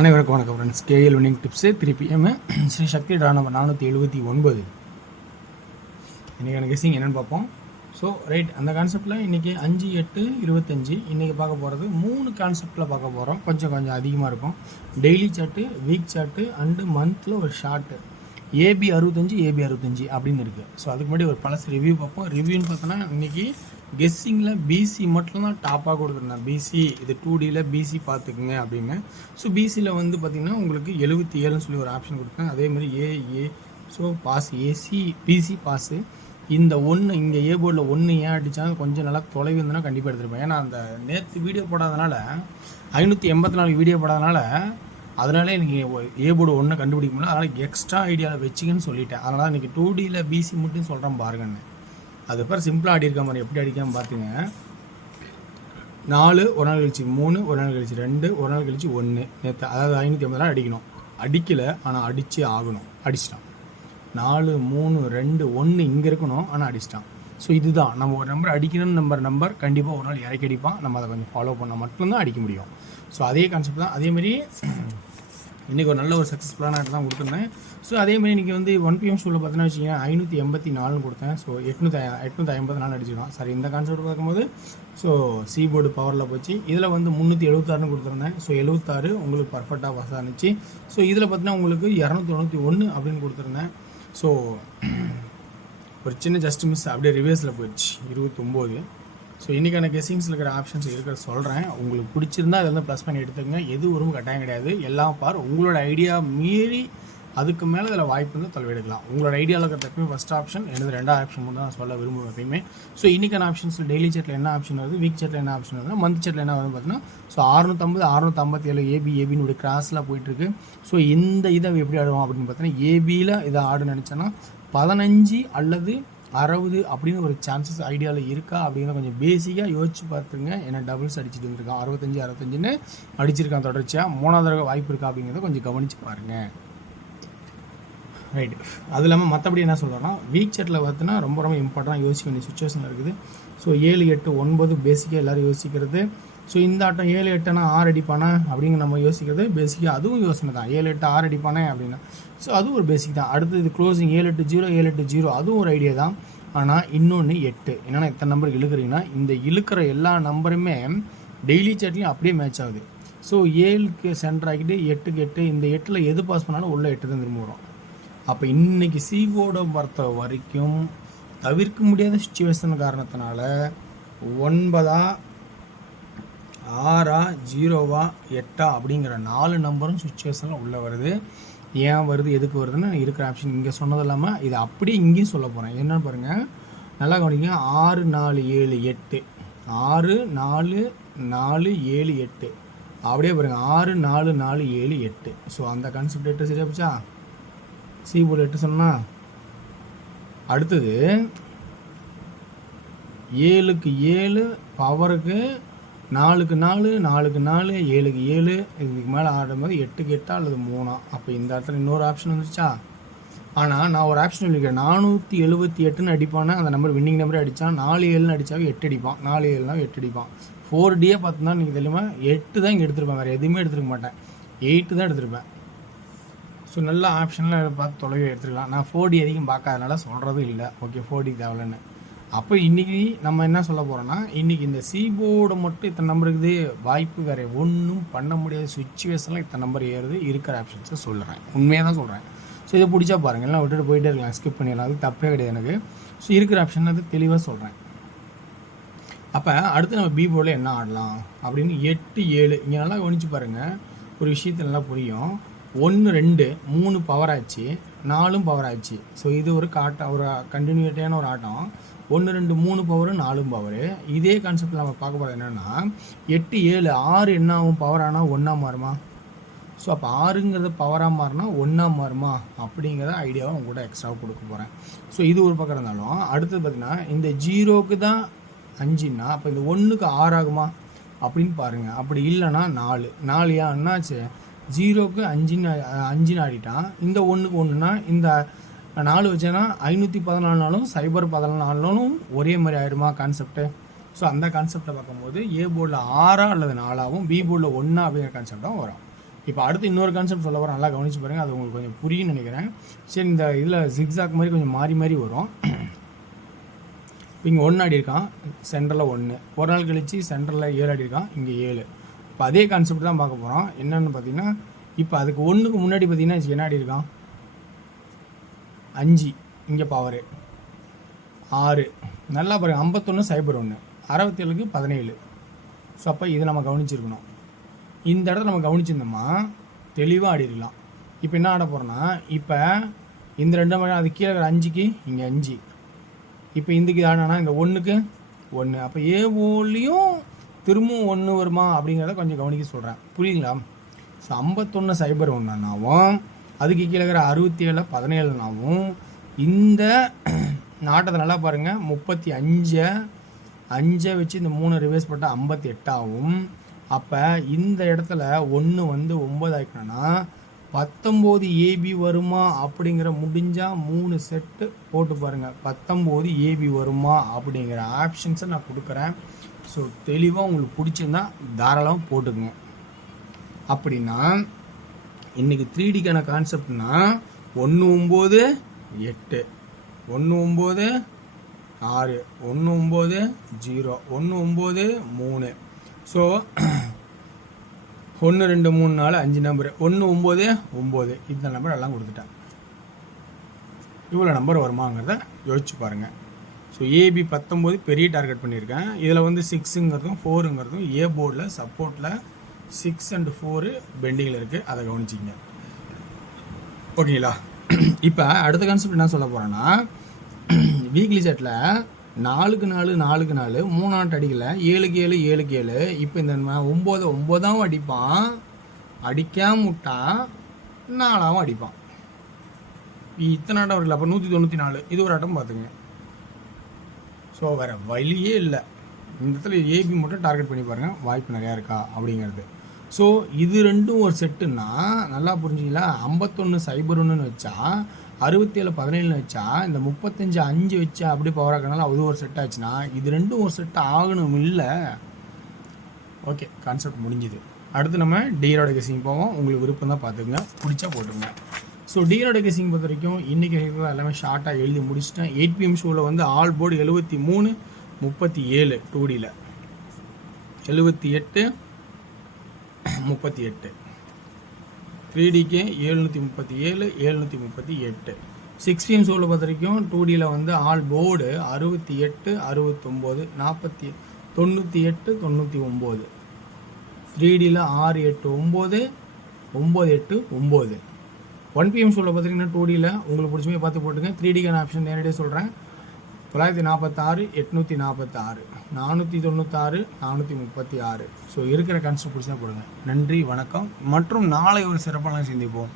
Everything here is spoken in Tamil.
அனைவருக்கும் வணக்கம் friends. KL winning tips 3 PM Sri Sakthi draw number 479. இன்றைக்கான கெஸ்ஸிங் என்னென்னு பார்ப்போம். ஸோ ரைட், அந்த கான்செப்டில் இன்றைக்கி 5-8-25 இன்றைக்கி பார்க்க போகிறது 3 கான்செப்டில் பார்க்க போகிறோம். கொஞ்சம் அதிகமாக இருக்கும். Daily chart, week chart and மந்தில் ஒரு ஷார்ட்டு AB 65 அப்படின்னு இருக்குது. ஸோ அதுக்கு முன்னாடி ஒரு பழசு ரிவ்யூ பார்ப்போம். ரிவ்யூன்னு பார்த்தோன்னா இன்றைக்கி கெஸ்ஸிங்கில் பிசி மட்டும் தான் டாப்பாக கொடுத்துருந்தேன். பிசி இது 2Dயில் பிசி பார்த்துக்குங்க அப்படின்னு. ஸோ பிசியில் வந்து பார்த்திங்கன்னா உங்களுக்கு 77ன்னு சொல்லி ஒரு ஆப்ஷன் கொடுத்தேன். அதேமாதிரி A so pass AC BC pass. இந்த ஒன்று இங்கே ஏ போர்டில் 1 ஏன் அடித்தாங்க கொஞ்சம் நல்லா தொலைவு இருந்ததுன்னா கண்டிப்பாக எடுத்துருப்பேன். ஏன்னா அந்த நேற்று வீடியோ போடாதனால 584 வீடியோ போடாதனால அதனால எனக்கு ஏ போர்டு 1 கண்டுபிடிக்க முடியல. அதனால் எக்ஸ்ட்ரா ஐடியாவில் வச்சுக்கன்னு சொல்லிட்டேன். அதனால் இன்றைக்கி 2Dயில் பிசி மட்டும் சொல்கிறேன் பாருங்கன்னு. அது பேர் சிம்பிளாக அடியிருக்க மாதிரி எப்படி அடிக்காமல் பார்த்துங்க. 4 ஒரு நாள் கழிச்சு 3 ஒரு நாள் கழிச்சு 2 ஒரு நாள் கழிச்சு 1 நேற்று அதாவது 580 அடிக்கணும். அடிக்கலை ஆனால் அடித்து ஆகணும். அடிச்சிட்டான். 4 3 2 1 இங்கே இருக்கணும் ஆனால் அடிச்சிட்டான். ஸோ இதுதான் நம்ம ஒரு நம்பர் அடிக்கணும்னு நம்பர் கண்டிப்பாக ஒரு நாள் இறக்கி அடிப்பான். நம்ம அதை கொஞ்சம் ஃபாலோ பண்ணால் மட்டும்தான் அடிக்க முடியும். ஸோ அதே கான்செப்ட் தான். அதேமாதிரி இன்றைக்கி ஒரு நல்ல ஒரு சக்ஸஸ்ஃபுல்லான ஆட்டை தான் கொடுத்துருந்தேன். ஸோ அதேமாதிரி இன்றைக்கி வந்து 1 PM ஷோவில் பார்த்தீங்கன்னா வச்சிங்கன்னா 584 கொடுத்தேன். ஸோ 854 அடிச்சிடும். சரி, இந்த கான்செப்ட் பார்க்கும்போது ஸோ சி போர்டு பவரில் போச்சு. இதில் வந்து 376 கொடுத்துருந்தேன். ஸோ 76 உங்களுக்கு பர்ஃபெக்டாக பாஸ் ஆனிச்சு. ஸோ இதில் பார்த்தீங்கன்னா உங்களுக்கு 291 அப்படின்னு கொடுத்துருந்தேன். ஸோ ஒரு சின்ன ஜஸ்ட் மிஸ் அப்படியே ரிவர்ஸில் போயிடுச்சு 29. ஸோ இன்றைக்கான கெஸ்ஸிங்ஸில் இருக்கிற ஆப்ஷன்ஸ் இருக்கிற சொல்கிறேன். உங்களுக்கு பிடிச்சிருந்தா அதை வந்து ப்ளஸ் பண்ணி எடுத்துக்கங்க. எது ஒரு கட்டாயம் கிடையாது. எல்லாம் உங்களோட ஐடியா மீறி அதுக்கு மேலே இதில் வாய்ப்பு வந்து தொலைவு எடுக்கலாம். உங்களோட ஐடியாவில் இருக்கிற எப்பயுமே ஃபஸ்ட் ஆப்ஷன் எனது 2வது ஆப்ஷன் மட்டும் நான் சொல்ல விரும்புவேன் எப்பயுமே. ஸோ இன்றைக்கான ஆப்ஷன்ஸில் டெய்லி சார்ட்டில் என்ன ஆப்ஷன் வருது, வீக் சார்ட்டில் என்ன ஆப்ஷன் வருது, மந்த் சார்ட்டில் என்ன வருது பார்த்தீங்கன்னா ஸோ 650 657 ஏபின்னு ஒரு கிராஸில் போயிட்டுருக்கு. ஸோ இந்த இதை எப்படி ஆடுவோம் அப்படின்னு பார்த்தீங்கன்னா ஏபியில் இதை ஆடு நினச்சேன்னா 15 அல்லது 60 அப்படின்னு ஒரு சான்சஸ் ஐடியாவில் இருக்கா அப்படிங்கிற கொஞ்சம் பேசிக்காக யோசிச்சு பார்த்துருங்க. ஏன்னா டபுள்ஸ் அடிச்சுட்டு வந்துருக்கான். 65 அடிச்சிருக்கான் தொடர்ச்சியாக. 3வது தடவை வாய்ப்பு இருக்கா அப்படிங்கிறத கொஞ்சம் கவனித்து பாருங்கள். ரைட், அது இல்லாமல் மற்றபடி என்ன சொல்கிறோன்னா வீக் சார்ட்டில் பார்த்தீங்கன்னா ரொம்ப இம்பார்ட்டண்டாக யோசிக்க வேண்டிய சுச்சுவேஷன் இருக்குது. ஸோ 7 8 9 பேசிக்காக எல்லோரும் யோசிக்கிறது. ஸோ இந்த ஆட்டம் 7 8னா 6 அடிப்பானே அப்படிங்கிற நம்ம யோசிக்கிறது பேசிக்காக அதுவும் யோசனை தான். 7 8 6 அடிப்பானே அப்படின்னா ஸோ அதுவும் ஒரு பேசிக் தான். அடுத்தது இது க்ளோசிங் 7 8 0 7 8 0 அதுவும் ஒரு ஐடியா தான். ஆனால் இன்னொன்று 8 என்னென்னா எத்தனை நம்பருக்கு இழுக்கிறீங்கன்னா இந்த இழுக்கிற எல்லா நம்பருமே டெய்லி சார்ட்லேயும் அப்படியே மேட்ச் ஆகுது. ஸோ 7க்கு சென்டர் ஆகிட்டு 8க்கு 8 இந்த 8ல் எது பாஸ் பண்ணாலும் உள்ள 8 தான் திரும்ப வரும். அப்போ இன்றைக்கி சிபோர்டை பொறுத்த வரைக்கும் தவிர்க்க முடியாத சுச்சுவேஷன் காரணத்தினால 9 6 0 8 அப்படிங்கிற 4 நம்பரும் சுச்சுவேஷனில் உள்ளே வருது. ஏன் வருது, எதுக்கு வருதுன்னு இருக்கிற ஆப்ஷன் இங்கே சொன்னது இல்லாமல் இது அப்படியே இங்கேயும் சொல்ல போகிறேன். என்னென்னு பாருங்கள், நல்லா கவனிங்க. 6 4 7 8 6 4 4 7 8 அப்படியே பாருங்கள் 6 4 4 7 8. ஸோ அந்த கான்செப்ட் 8 சரியா போச்சா? சி போர்டு 8 சொன்னால் அடுத்தது 7க்கு 7 பவருக்கு 4க்கு 4 4க்கு 4 7க்கு 7 இதுக்கு மேலே ஆடும்போது 8க்கு 8 அல்லது 3. அப்போ இந்த இடத்துல இன்னொரு ஆப்ஷன் வந்துருச்சா? ஆனால் நான் ஒரு ஆப்ஷன் சொல்லியிருக்கேன். 478ன்னு அடிப்பானே அந்த நம்பர் வின்னிங் நம்பரே அடித்தான். 4 7ன்னு அடித்தாவே 8 அடிப்பான். 4 7னா 8 அடிப்பான். 4Dயே பார்த்தோன்னா நீங்கள் தெரியுமா 8 தான் இங்கே எடுத்துருப்பேன். வேறு எதுவுமே எடுத்துருக்க மாட்டேன். 8 தான் எடுத்துருப்பேன். ஸோ நல்ல ஆப்ஷனில் பார்த்து தொலைவை எடுத்துக்கலாம். நான் 4D அதிகம் பார்க்காதனால சொல்கிறதும் இல்லை. ஓகே, 4D தேவையில்லைன்னு. அப்போ இன்றைக்கி நம்ம என்ன சொல்ல போகிறோன்னா இன்றைக்கி இந்த சிபோர்டு மட்டும் இத்தனை நம்பர் இருக்குது. வாய்ப்பு வேறு ஒன்றும் பண்ண முடியாத சுச்சுவேஷனில் இத்தனை நம்பர் ஏறுது. இருக்கிற ஆப்ஷன்ஸை சொல்கிறேன். உண்மையாக தான் சொல்கிறேன். ஸோ இதை பிடிச்சா பாருங்கள். எல்லாம் விட்டுட்டு போயிட்டே இருக்கலாம், ஸ்கிப் பண்ணிடலாம். அது தப்பே கிடையாது எனக்கு. ஸோ இருக்கிற ஆப்ஷன் அது தெளிவாக சொல்கிறேன். அப்போ அடுத்து நம்ம பி போர்டில் என்ன ஆடலாம் அப்படின்னு 8 7 இங்கே நல்லா கவனித்து பாருங்கள். ஒரு விஷயத்தை நல்லா புரியும். 1 2 3 பவர் ஆச்சு, 4ம் பவர் ஆச்சு. ஸோ இது ஒரு ஒரு கண்டினியூட்டியான ஒரு ஆட்டம். 1 2 3 பவரு 4 பவரு. இதே கான்செப்ட் நம்ம பார்க்க போகிறது என்னென்னா 8 7 6 என்ன ஆகும்? பவர் ஆனால் 1ஆக மாறுமா? ஸோ அப்போ 6ங்கிறது பவராக மாறினா 1ஆக மாறுமா அப்படிங்கிறத ஐடியாவை அவங்க கூட எக்ஸ்ட்ராவாக கொடுக்க போகிறேன். ஸோ இது ஒரு பக்கம் இருந்தாலும் அடுத்தது பார்த்திங்கன்னா இந்த 0க்கு தான் 5ன்னா அப்போ இந்த 1க்கு 6 ஆகுமா அப்படின்னு பாருங்கள். அப்படி இல்லைன்னா 4 ஏன் என்னாச்சு? 0க்கு 5ன்னு ஆடிட்டான். இந்த 1க்கு 1ன்னா இந்த 4 வச்சேன்னா 514 014 ஒரே மாதிரி ஆயிடுமா கான்செப்ட்டு? ஸோ அந்த கான்செப்டை பார்க்கும்போது ஏ போர்டில் 6 அல்லது 4ஆகவும் பி போர்டில் 1 அப்படிங்கிற கான்செப்டாகவும் வரும். இப்போ அடுத்து இன்னொரு கான்செப்ட் சொல்ல வர, நல்லா கவனிச்சு பாருங்கள், அது உங்களுக்கு கொஞ்சம் புரியும்னு நினைக்கிறேன். சரி, இந்த இதில் ஜிக்ஸாக் மாதிரி கொஞ்சம் மாறி மாறி வரும். இங்கே 1 ஆடி இருக்கான், சென்டரில் 1, ஒரு நாள் கழிச்சு சென்டரில் 7 ஆடி இருக்கான், இங்கே 7. இப்போ அதே கான்செப்ட் தான் பார்க்க போகிறோம். என்னென்னு பார்த்தீங்கன்னா, இப்போ அதுக்கு 1க்கு முன்னாடி பார்த்தீங்கன்னா என்ன ஆடி இருக்கான், 5, இங்கே பவரு 6. நல்லா பாருங்கள், 51 0 1, 67க்கு 17. ஸோ அப்போ இதை நம்ம கவனிச்சிருக்கணும். இந்த இடத்துல நம்ம கவனிச்சிருந்தோமா தெளிவாக ஆடி இருக்கலாம். இப்போ என்ன ஆட போகிறோன்னா, இப்போ இந்த 2 மணி அது கீழே 5க்கு இங்கே 5, இப்போ இந்துக்கு ஆடினா இந்த 1க்கு 1. அப்போ ஏவோலையும் திரும்பவும் 1 வருமா அப்படிங்கிறத கொஞ்சம் கவனிக்க சொல்கிறேன், புரியுங்களா? ஸோ 51 0 1னாவும் அதுக்கு கீழே 67 17னாவும் இந்த நாட்டத்தை நல்லா பாருங்கள், 35 வச்சு இந்த 3 ரிவர்ஸ் போட்டால் 58ஆகும். அப்போ இந்த இடத்துல 1 வந்து 9 ஆகிக்கணும்னா 19 AB வருமா அப்படிங்கிற முடிஞ்சால் 3 செட்டு போட்டு பாருங்கள். 19 AB வருமா அப்படிங்கிற ஆப்ஷன்ஸை நான் கொடுக்குறேன். ஸோ தெளிவாக உங்களுக்கு பிடிச்சிருந்தா தாராளமாக போட்டுக்குங்க. அப்படின்னா இன்றைக்கி 3Dக்கான கான்செப்ட்னா 1 9 8, 1 9 6, 1 9 0, 1 9 3. ஸோ 1 2 3 4 5 நம்பர், 1 9 9, இந்த நம்பர் எல்லாம் கொடுத்துட்டேன். இவ்வளோ நம்பர் வருமாங்கிறத யோசிச்சு பாருங்கள். ஸோ AB 19 பெரிய டார்கெட் பண்ணியிருக்கேன். இதில் வந்து 6ங்கிறதும் 4ங்கிறதும் ஏ போர்டில் சப்போர்ட்டில் 6 and 4 பெண்டிங்கில் இருக்குது, அதை கவனிச்சிங்க. ஓகேங்களா? இப்போ அடுத்த கான்செப்ட் என்ன சொல்ல போகிறேன்னா, வீக்லி செட்டில் 4க்கு 4 4க்கு 4 3 ஆட்டு அடிக்கல, 7க்கு 7 7க்கு 7. இப்போ இந்த 9 9ஆவும் அடிப்பான், அடிக்காம விட்டா 4ஆவும் அடிப்பான். இத்தனை ஆட்டம் இருக்குல்ல, அப்போ 194. இது ஒரு ஆட்டம் பார்த்துங்க. ஸோ வேறு வழியே இல்லை. இந்த இடத்துல ஏபி மட்டும் டார்கெட் பண்ணி பாருங்கள், வாய்ப்பு நிறையா இருக்கா அப்படிங்கிறது. ஸோ இது ரெண்டும் ஒரு செட்டுன்னா நல்லா புரிஞ்சுங்களா. 51 0 1ன்னு வச்சா, 67 17ன்னு வச்சா, இந்த 35 5 வச்சா அப்படி பவர் ஆக்கனால அது ஒரு செட் ஆச்சுன்னா இது ரெண்டும் ஒரு செட் ஆகணும் இல்லை? ஓகே, கான்செப்ட் முடிஞ்சுது. அடுத்து நம்ம டீரோட கெஸிங் போவோம். உங்களுக்கு விருப்பம் தான் பார்த்துக்குங்க, பிடிச்சா போட்டுங்க. ஸோ டீரோட கெஸிங் பொறுத்த வரைக்கும் இன்றைக்கி எல்லாமே ஷார்ட்டாக எழுதி முடிச்சிட்டேன். 8 PM ஷோவில் வந்து ஆல் போர்டு 73 37 2Dயில் 78 38, 3Dக்கு 737 738. 6 PM ஷோவில் பொறுத்த வரைக்கும் 2Dயில் வந்து ஆல் போர்டு 68 69 40 98 99, 3Dயில் 6 8 9 9 8 9. 1 PM ஷோவில் பார்த்தீங்கன்னா 2Dயில் உங்களுக்கு பிடிச்சமே பார்த்து போட்டுங்க. 3Dக்கான ஆப்ஷன் நேரடியாக சொல்கிறேன். 946 846 496 436. ஸோ இருக்கிற கான்செப்ட் பிடிச்சா போடுங்க. நன்றி, வணக்கம். மற்றும் நாளை ஒரு சிறப்பான சந்திப்போம்.